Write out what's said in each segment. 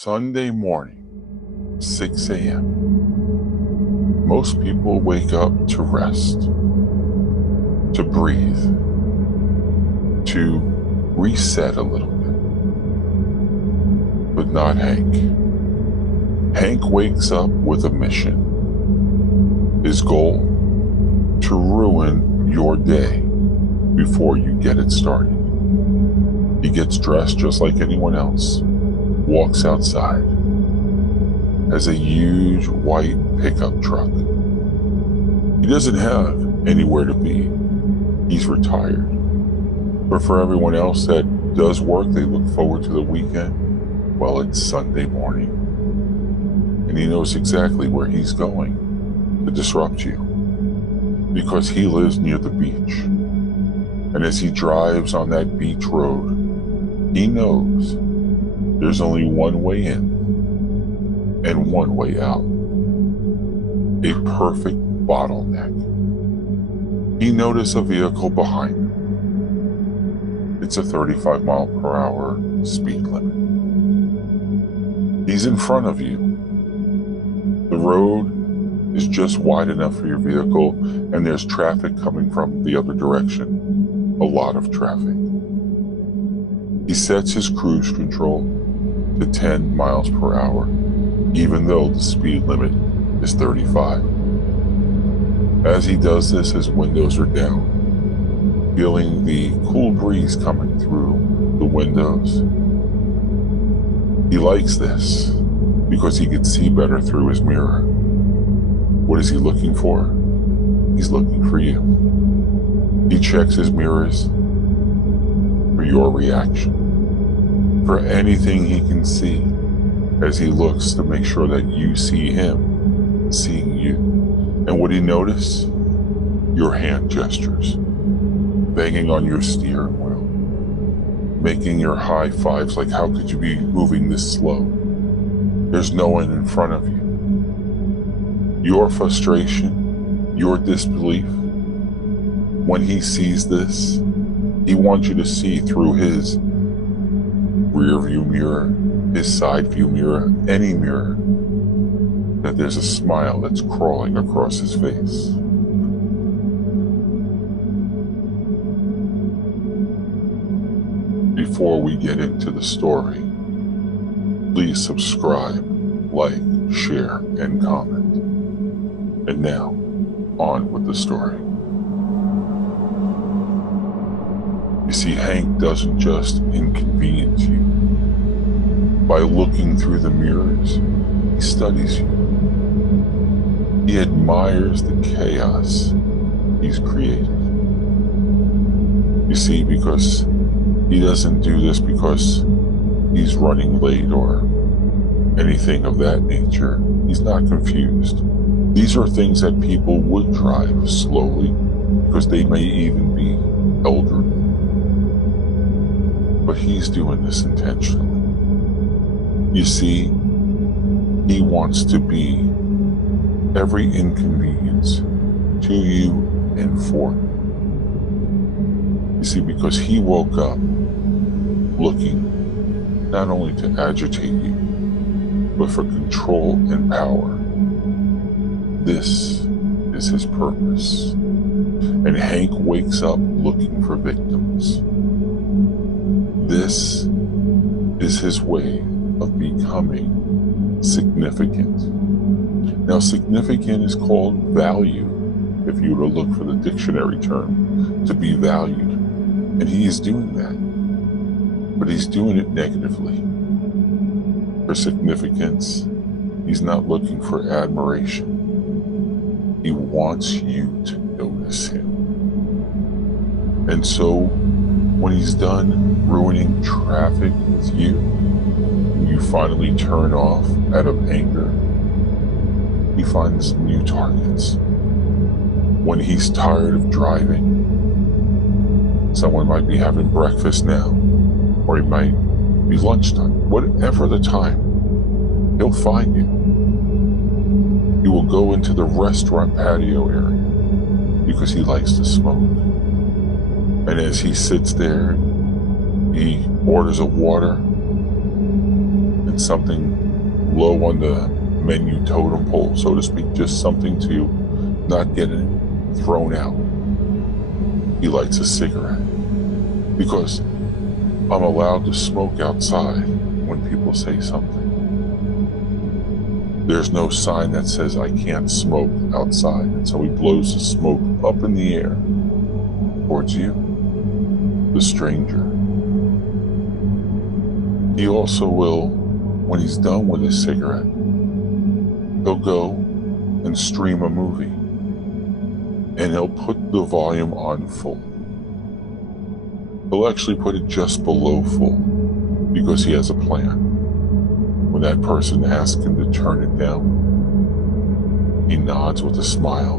Sunday morning, 6 a.m. Most people wake up to rest, to breathe, to reset a little bit. But not Hank. Hank wakes up with a mission. His goal? To ruin your day before you get it started. He gets dressed just like anyone else, walks outside, has a huge white pickup truck. He doesn't have anywhere to be. He's retired. But for everyone else that does work, they look forward to the weekend. Well, it's Sunday morning. And he knows exactly where he's going to disrupt you, because he lives near the beach. And as he drives on that beach road, he knows there's only one way in and one way out. A perfect bottleneck. He noticed a vehicle behind him. It's a 35-mile-per-hour speed limit. He's in front of you. The road is just wide enough for your vehicle, and there's traffic coming from the other direction. A lot of traffic. He sets his cruise control to 10 miles per hour, even though the speed limit is 35. As he does this, his windows are down, feeling the cool breeze coming through the windows. He likes this because he can see better through his mirror. What is he looking for? He's looking for you. He checks his mirrors for your reaction, for anything he can see, as he looks to make sure that you see him seeing you. And what do you notice? Your hand gestures, banging on your steering wheel, making your high fives like, how could you be moving this slow? There's no one in front of you. Your frustration, your disbelief, when he sees this, he wants you to see through his rear view mirror, his side view mirror, any mirror, that there's a smile that's crawling across his face. Before we get into the story, please subscribe, like, share, and comment. And now, on with the story. You see, Hank doesn't just inconvenience you. By looking through the mirrors, he studies you. He admires the chaos he's created. You see, because he doesn't do this because he's running late or anything of that nature. He's not confused. These are things that people would drive slowly because they may even be elderly. But he's doing this intentionally. You see, he wants to be every inconvenience to you and for you. You see, because he woke up looking not only to agitate you, but for control and power. This is his purpose. And Hank wakes up looking for victims. This is his way of becoming significant. Now, significant is called value, if you were to look for the dictionary term, to be valued. And he is doing that. But he's doing it negatively. For significance, he's not looking for admiration. He wants you to notice him. And so, when he's done ruining traffic with you, and you finally turn off out of anger, he finds new targets. When he's tired of driving, someone might be having breakfast now, or it might be lunchtime, whatever the time, he'll find you. He will go into the restaurant patio area because he likes to smoke. And as he sits there, he orders a water and It's something low on the menu totem pole, so to speak, just something to not get thrown out. He lights a cigarette because I'm allowed to smoke outside when people say something. There's no sign that says I can't smoke outside, and so he blows the smoke up in the air towards you, the stranger. He also will, when he's done with his cigarette, he'll go and stream a movie, and he'll put the volume on full. He'll actually put it just below full because he has a plan. When that person asks him to turn it down, he nods with a smile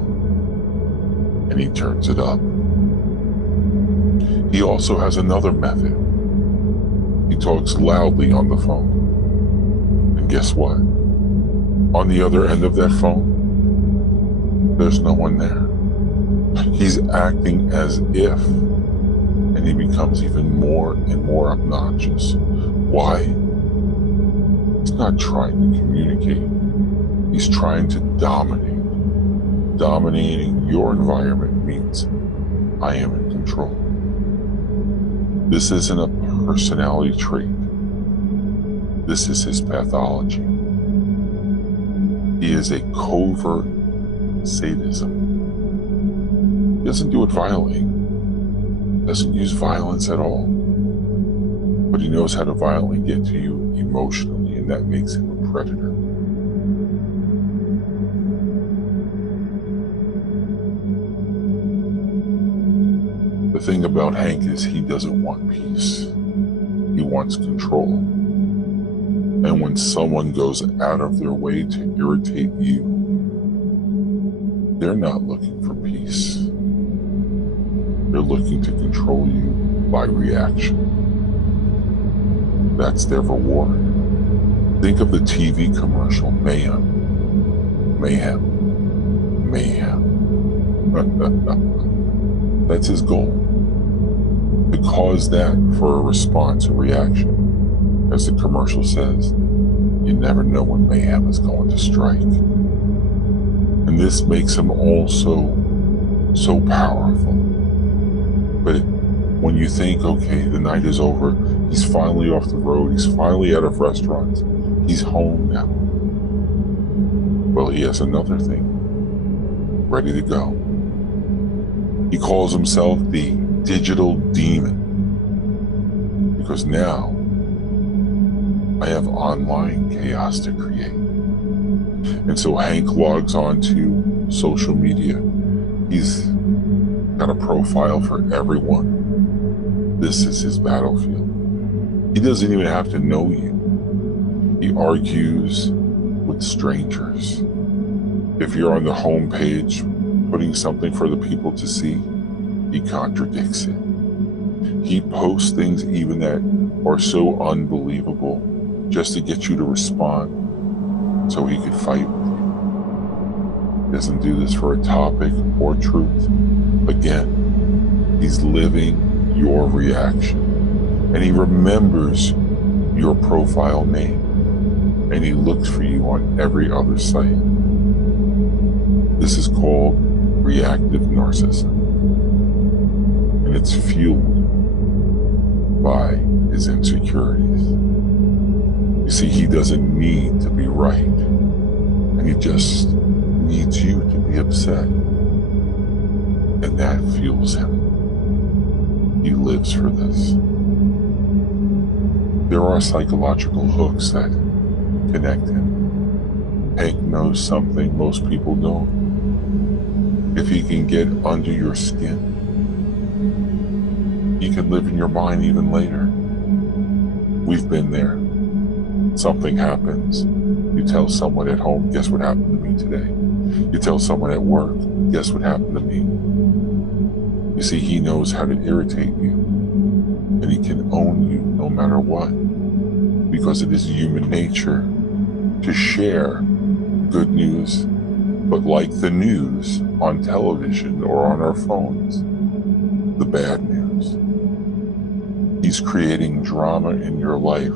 and he turns it up. He also has another method. He talks loudly on the phone. And guess what? On the other end of that phone, there's no one there. He's acting as if, and he becomes even more and more obnoxious. Why? He's not trying to communicate. He's trying to dominate. Dominating your environment means I am in control. This isn't a personality trait. This is his pathology. He is a covert sadism. He doesn't do it violently. Doesn't use violence at all. But he knows how to violently get to you emotionally, and that makes him a predator. The thing about Hank is he doesn't want peace. He wants control. And when someone goes out of their way to irritate you, they're not looking for peace. They're looking to control you by reaction. That's their reward. Think of the TV commercial, mayhem, mayhem, mayhem. That's his goal. To cause that for a response, a reaction. As the commercial says, you never know when mayhem is going to strike. And this makes him also so powerful. But when you think, okay, the night is over, he's finally off the road, he's finally out of restaurants, he's home now. Well, he has another thing ready to go. He calls himself the digital demon. Because now I have online chaos to create. And so Hank logs on to social media. He's got a profile for everyone. This is his battlefield. He doesn't even have to know you. He argues with strangers. If you're on the home page putting something for the people to see, he contradicts it. He posts things even that are so unbelievable just to get you to respond so he could fight with you. He doesn't do this for a topic or truth. Again, he's living your reaction. And he remembers your profile name. And he looks for you on every other site. This is called reactive narcissism. And it's fueled by his insecurities. You see, he doesn't need to be right. And he just needs you to be upset. And that fuels him. He lives for this. There are psychological hooks that connect him. Hank knows something most people don't. If he can get under your skin, he can live in your mind even later. We've been there. Something happens. You tell someone at home, guess what happened to me today? You tell someone at work, guess what happened to me? You see, he knows how to irritate you. And he can own you no matter what. Because it is human nature to share good news. But like the news on television or on our phones, the bad news. He's creating drama in your life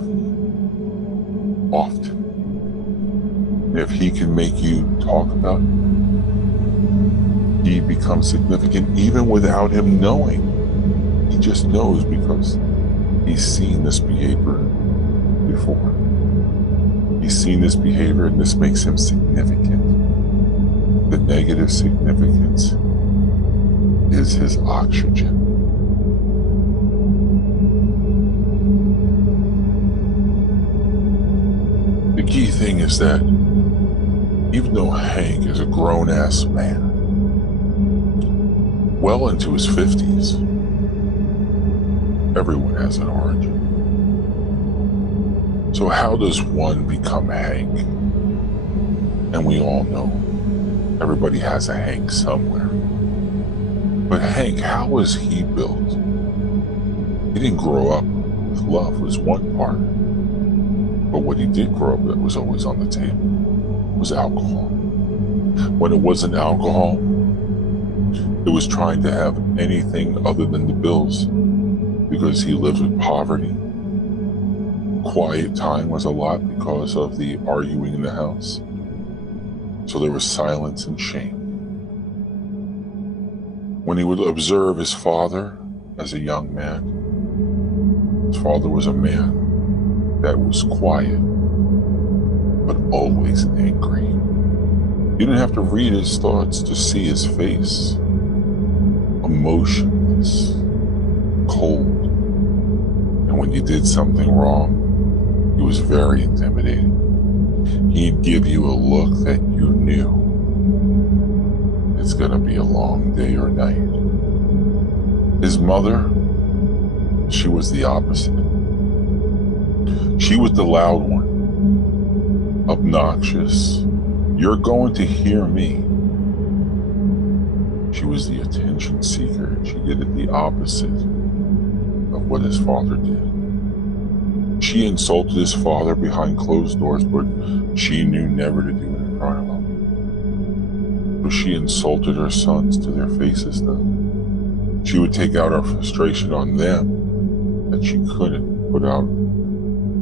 often. If he can make you talk about it, he becomes significant even without him knowing. He just knows because he's seen this behavior before. He's seen this behavior and this makes him significant. The negative significance is his oxygen. The key thing is that even though Hank is a grown-ass man, well into his 50s, everyone has an origin. So how does one become Hank? And we all know everybody has a Hank somewhere. But Hank, how was he built? He didn't grow up with love was one part. But what he did grow up that was always on the table was alcohol. When it wasn't alcohol, it was trying to have anything other than the bills because he lived with poverty. Quiet time was a lot because of the arguing in the house. So there was silence and shame. When he would observe his father as a young man, his father was a man that was quiet, but always angry. You didn't have to read his thoughts to see his face. Emotionless, cold. And when you did something wrong, he was very intimidating. He'd give you a look that you knew it's gonna be a long day or night. His mother, she was the opposite. She was the loud one, obnoxious. You're going to hear me. She was the attention seeker. She did it the opposite of what his father did. She insulted his father behind closed doors, but she knew never to do it in front of him. So she insulted her sons to their faces, though. She would take out her frustration on them that she couldn't put out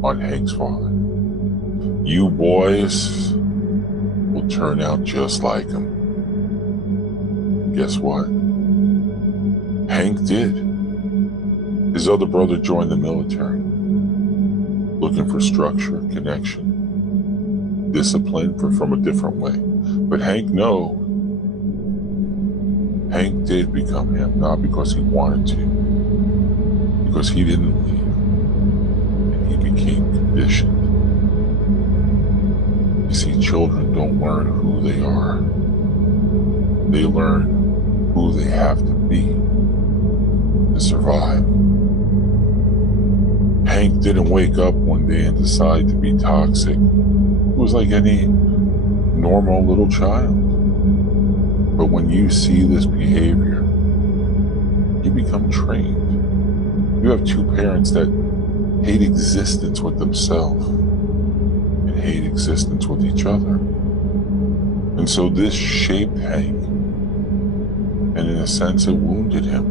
on Hank's father. You boys will turn out just like him. And guess what? Hank did. His other brother joined the military, looking for structure, connection, discipline from a different way. But Hank did become him, not because he wanted to, because he didn't leave. He became conditioned. You see, children don't learn who they are. They learn who they have to be to survive. Hank didn't wake up one day and decide to be toxic. He was like any normal little child. But when you see this behavior, you become trained. You have two parents that hate existence with themselves and hate existence with each other. And so this shaped Hank, and in a sense it wounded him.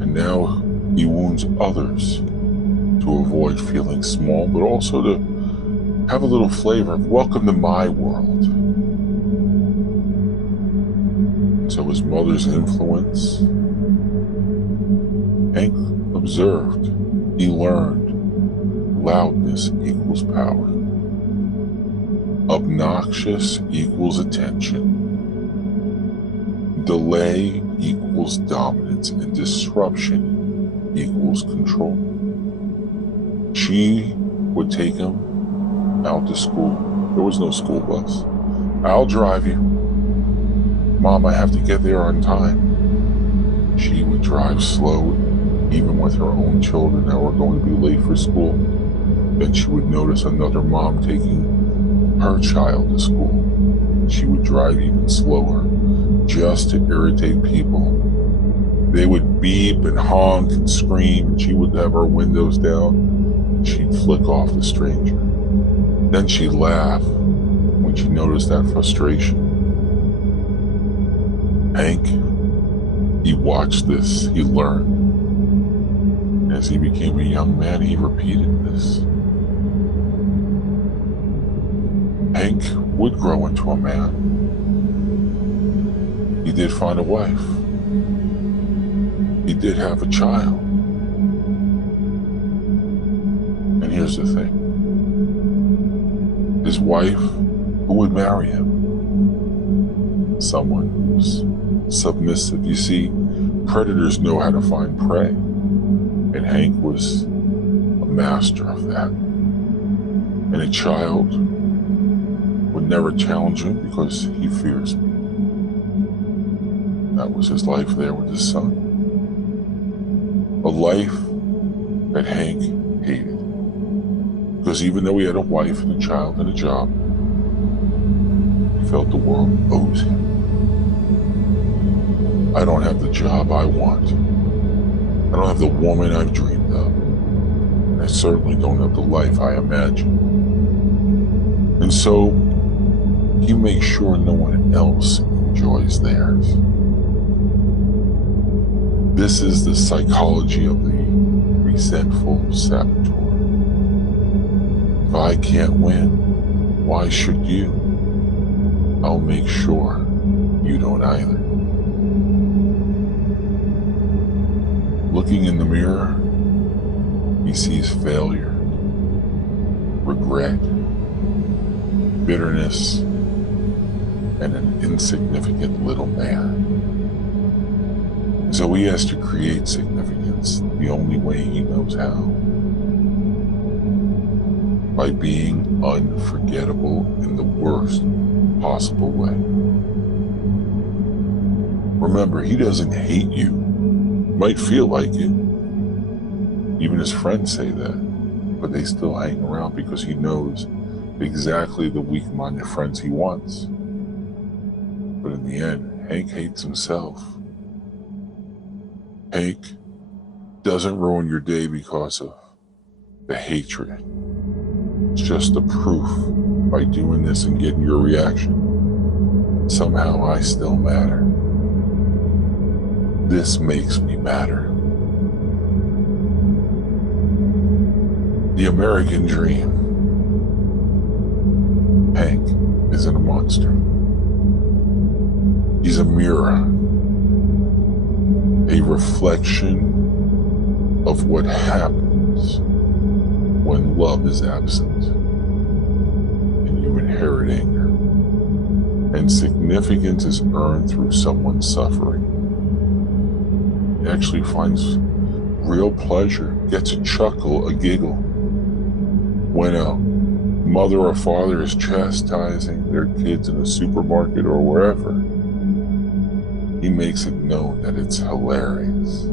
And now he wounds others to avoid feeling small, but also to have a little flavor of welcome to my world. And so his mother's influence, Hank observed. He learned loudness equals power. Obnoxious equals attention. Delay equals dominance, and disruption equals control. She would take him out to school. There was no school bus. I'll drive you. Mom, I have to get there on time. She would drive slow, even with her own children that were going to be late for school. Then she would notice another mom taking her child to school. She would drive even slower, just to irritate people. They would beep and honk and scream, and she would have her windows down, and she'd flick off the stranger. Then she'd laugh when she noticed that frustration. Hank, he watched this, he learned. As he became a young man, he repeated this. Hank would grow into a man. He did find a wife. He did have a child. And here's the thing. His wife, who would marry him? Someone who's submissive. You see, predators know how to find prey. And Hank was a master of that. And a child would never challenge him because he fears me. That was his life there with his son. A life that Hank hated. Because even though he had a wife and a child and a job, he felt the world owes him. I don't have the job I want. I don't have the woman I've dreamed of. And I certainly don't have the life I imagine. And so, he makes sure no one else enjoys theirs. This is the psychology of the resentful saboteur. If I can't win, why should you? I'll make sure you don't either. Looking in the mirror, he sees failure, regret, bitterness, and an insignificant little man. So he has to create significance the only way he knows how. By being unforgettable in the worst possible way. Remember, he doesn't hate you. Might feel like it. Even his friends say that, but they still hang around because he knows exactly the weak-minded friends he wants. But in the end, Hank hates himself. Hank doesn't ruin your day because of the hatred. It's just the proof by doing this and getting your reaction. Somehow I still matter. This makes me matter. The American dream. Hank isn't a monster. He's a mirror. A reflection of what happens when love is absent and you inherit anger. And significance is earned through someone's suffering. He actually finds real pleasure, gets a chuckle, a giggle, when a mother or father is chastising their kids in a supermarket or wherever. He makes it known that it's hilarious.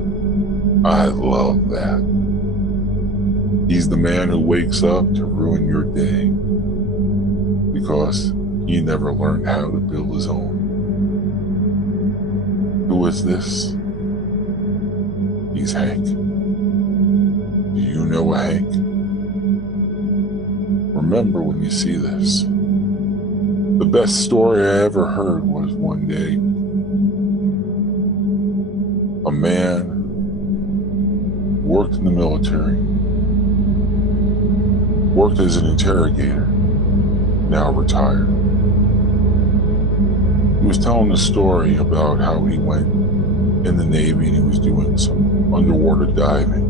I love that. He's the man who wakes up to ruin your day because he never learned how to build his own. Who is this? He's Hank. Do you know a Hank? Remember when you see this. The best story I ever heard was one day, a man worked in the military, worked as an interrogator, now retired. He was telling the story about how he went in the Navy and he was doing some underwater diving.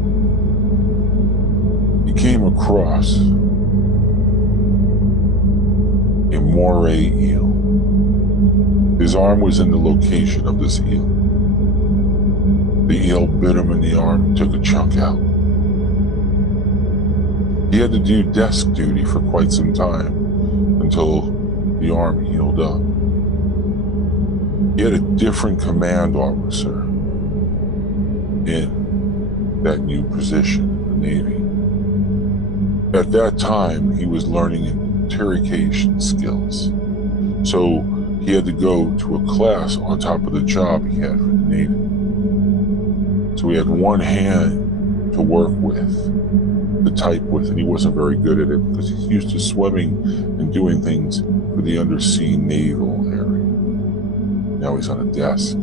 He came across a moray eel. His arm was in the location of this eel. The eel bit him in the arm, took a chunk out. He had to do desk duty for quite some time until the arm healed up. He had a different command officer in that new position in the Navy. At that time, he was learning interrogation skills. So he had to go to a class on top of the job he had for the Navy. So he had one hand to work with, to type with, and he wasn't very good at it because he's used to swimming and doing things for the undersea naval area. Now he's on a desk.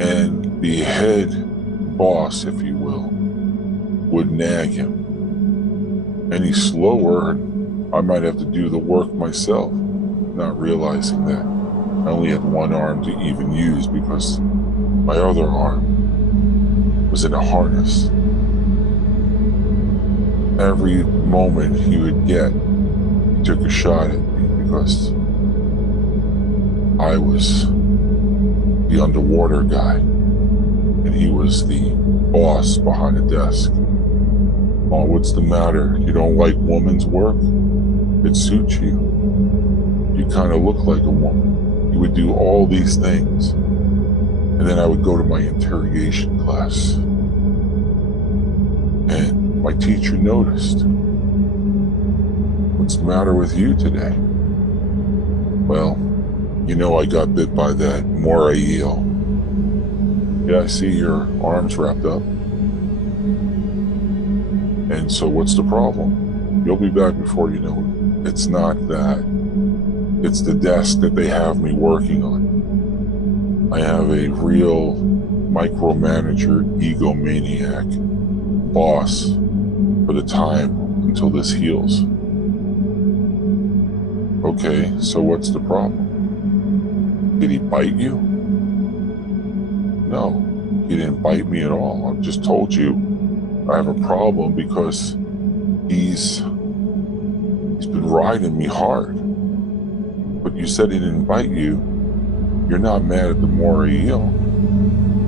And the head boss, if you will, would nag him. Any slower, I might have to do the work myself, not realizing that I only had one arm to even use because my other arm was in a harness. Every moment he would get, he took a shot at me because I was the underwater guy and he was the boss behind the desk. Oh, what's the matter? You don't like woman's work? It suits you. You kind of look like a woman. You would do all these things. And then I would go to my interrogation class. And my teacher noticed. What's the matter with you today? Well, you know I got bit by that moray eel. Yeah, I see your arms wrapped up. And so what's the problem? You'll be back before you know it. It's not that. It's the desk that they have me working on. I have a real micromanager, egomaniac boss for the time until this heals. Okay, so what's the problem? Did he bite you? No, he didn't bite me at all. I just told you I have a problem because he's been riding me hard. But you said he didn't bite you. You're not mad at the moray eel,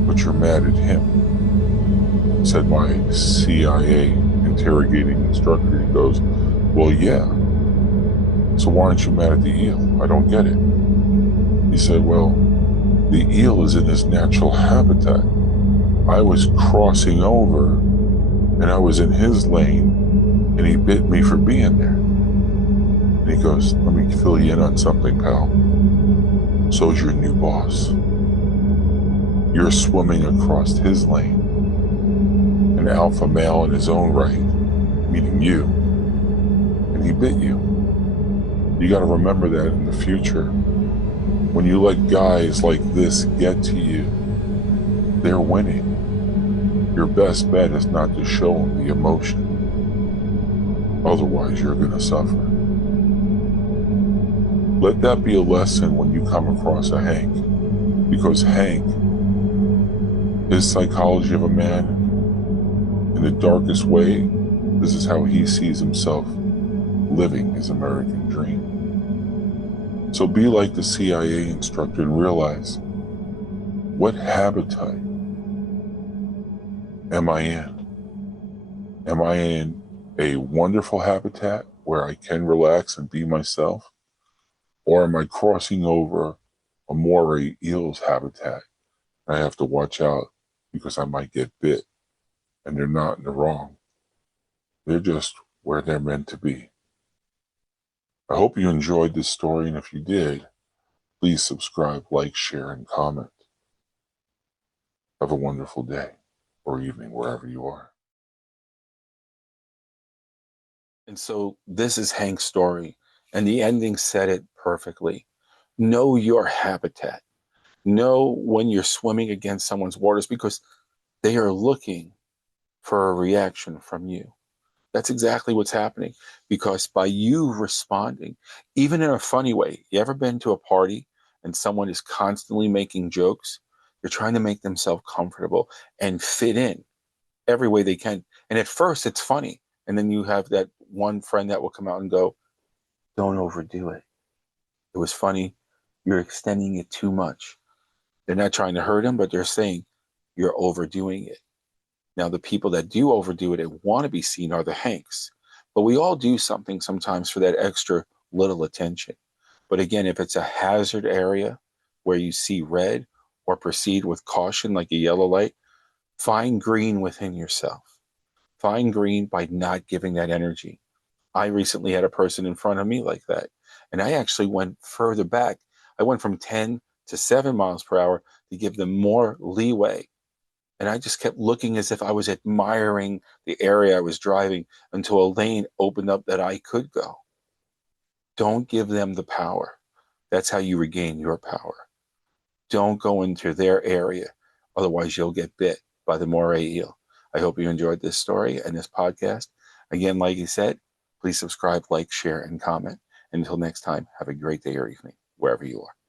but you're mad at him, said my CIA interrogating instructor. He goes, well, yeah. So why aren't you mad at the eel? I don't get it. He said, well, the eel is in his natural habitat. I was crossing over and I was in his lane and he bit me for being there. And he goes, let me fill you in on something, pal. So's your new boss. You're swimming across his lane, an alpha male in his own right, meaning you, and he bit you. You got to remember that in the future. When you let guys like this get to you, they're winning. Your best bet is not to show them the emotion. Otherwise, you're going to suffer. Let that be a lesson when you come across a Hank, because Hank, his psychology of a man, in the darkest way, this is how he sees himself living his American dream. So be like the CIA instructor and realize, what habitat am I in? Am I in a wonderful habitat where I can relax and be myself? Or am I crossing over a moray eel's habitat? I have to watch out because I might get bit. And they're not in the wrong. They're just where they're meant to be. I hope you enjoyed this story, and if you did, please subscribe, like, share, and comment. Have a wonderful day or evening wherever you are. And so this is Hank's story, and the ending said it perfectly. Know your habitat. Know when you're swimming against someone's waters because they are looking for a reaction from you. That's exactly what's happening, because by you responding, even in a funny way, you ever been to a party and someone is constantly making jokes? They're trying to make themselves comfortable and fit in every way they can. And at first it's funny. And then you have that one friend that will come out and go, don't overdo it. It was funny. You're extending it too much. They're not trying to hurt him, but they're saying you're overdoing it. Now, the people that do overdo it and want to be seen are the Hanks. But we all do something sometimes for that extra little attention. But again, if it's a hazard area where you see red or proceed with caution like a yellow light, find green within yourself. Find green by not giving that energy. I recently had a person in front of me like that. And I actually went further back. I went from 10 to 7 miles per hour to give them more leeway. And I just kept looking as if I was admiring the area I was driving until a lane opened up that I could go. Don't give them the power. That's how you regain your power. Don't go into their area. Otherwise, you'll get bit by the moray eel. I hope you enjoyed this story and this podcast. Again, like you said, Please subscribe, like, share, and comment. And until next time, have a great day or evening, wherever you are.